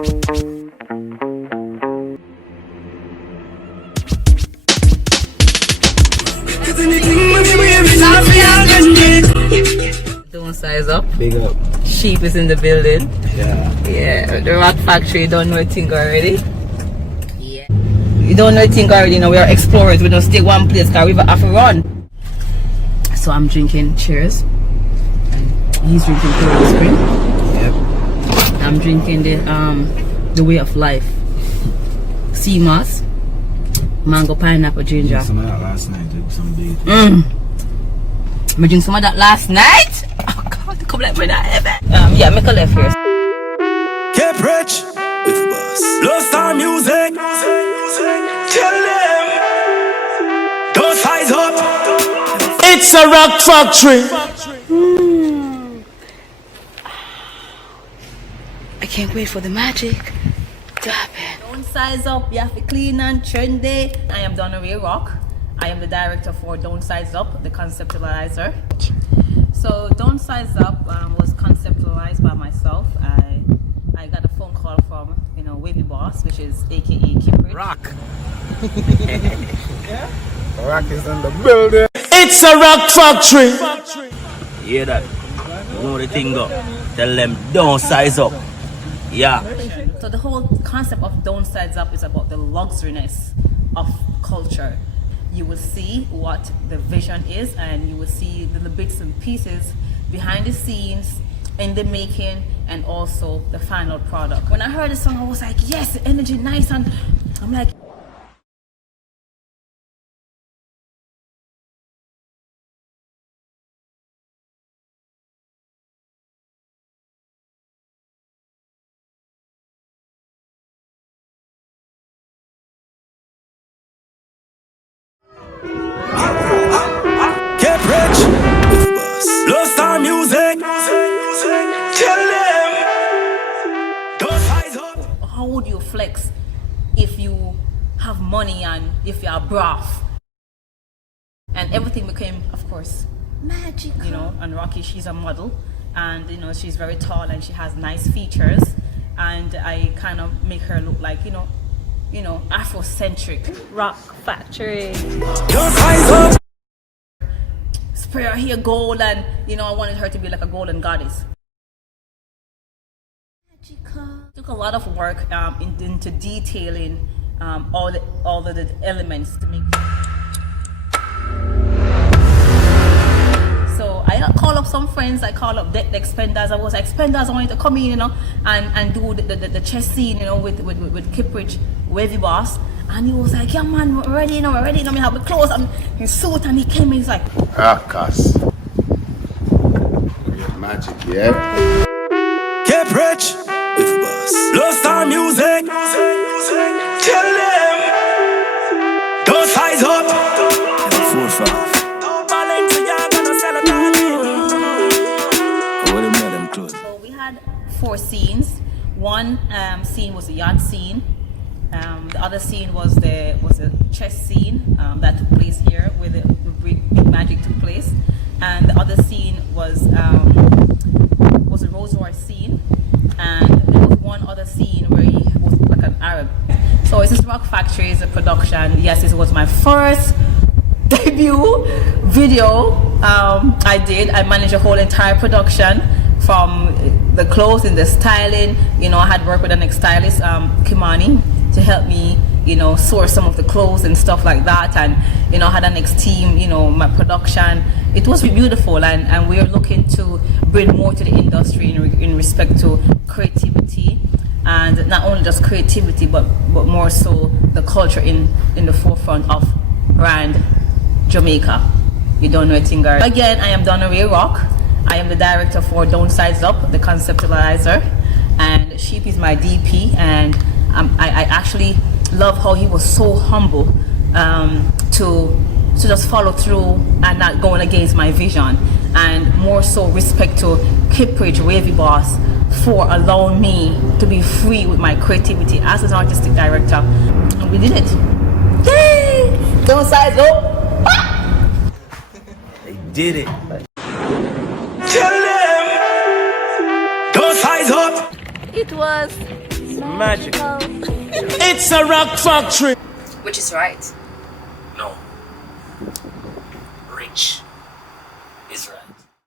Don't size up. Big up. Sheep is in the building. Yeah. Yeah, the Roc Factory, don't know a thing already. Yeah. You don't know a thing already, we are explorers. We don't stay one place because we have to run. So I'm drinking, cheers. And he's drinking Cold Spring. Yep. I'm drinking the way of life. Sea moss, mango, pineapple, ginger. Some of that last night, some big. I drink some of that last night. Oh God, come like me that heavy. Yeah, make a left here. Kiprich with the boss. Low star music. Tell them don't size up. It's a Roc Factory. I can't wait for the magic to happen. Don't size up, you have to clean and trendy. I am Donnaray Roc. I am the director for Don't Size Up, the conceptualizer. So Don't Size Up was conceptualized by myself. I got a phone call from Wavy Boss, which is aka Kiprich. Rock. Yeah? Rock is in the building. It's a Roc Factory. You hear that? You know the thing go. Tell them don't size up. Yeah. So the whole concept of Don't Size Up is about the luxuriness of culture. You will see what the vision is, and you will see the bits and pieces behind the scenes, in the making, and also the final product. When I heard the song, I was like, yes, the energy nice, and I'm like, Kiprich with the boss. Low star music. Tell them don't size up. how would you flex if you have money and if you are broth? And everything became, of course, magical. And Rocky, she's a model, and she's very tall and she has nice features, and I kind of make her look like Afrocentric. Roc Factory. Don't size up. Spray her hair gold, and I wanted her to be like a golden goddess. Took a lot of work into detailing all the elements to make. So I call up some friends. I call up the expenders. I was like, expenders, I wanted to come in, and do the chest scene, with Kiprich, Wavy Boss. And he was like, yeah man, we're ready, we're ready. I have the clothes, I'm in suit, and he came in, he's like, Rakas. Magic, yeah? Kiprich with the boss. Low star music. Tell them don't size up. 4-5. So we had 4 scenes. One scene was a yacht scene. The other scene was the chess scene that took place here, where the big magic took place, and the other scene was a Rose War scene, and there was one other scene where he was like an Arab. So it's this Roc Factory is a production. Yes, this was my first debut video. I managed a whole entire production, from the clothing, the styling. I had worked with an ex-stylist, Kimani, to help me, source some of the clothes and stuff like that. And, I had an ex-team, my production. It was beautiful, and we are looking to bring more to the industry in respect to creativity, and not only just creativity, but more so the culture in the forefront of brand Jamaica. You don't know a thing, girl. Again, I am Donnaray Roc. I am the director for Don't Size Up, the conceptualizer, and Sheep is my DP, and I actually love how he was so humble to just follow through and not going against my vision, and more so respect to Kiprich, Wavy Boss, for allowing me to be free with my creativity as an artistic director. And we did it. Yay! Don't Size Up. They did it. Tell them don't size up. It was magical. It's a Roc Factory. Which is right. No. Rich.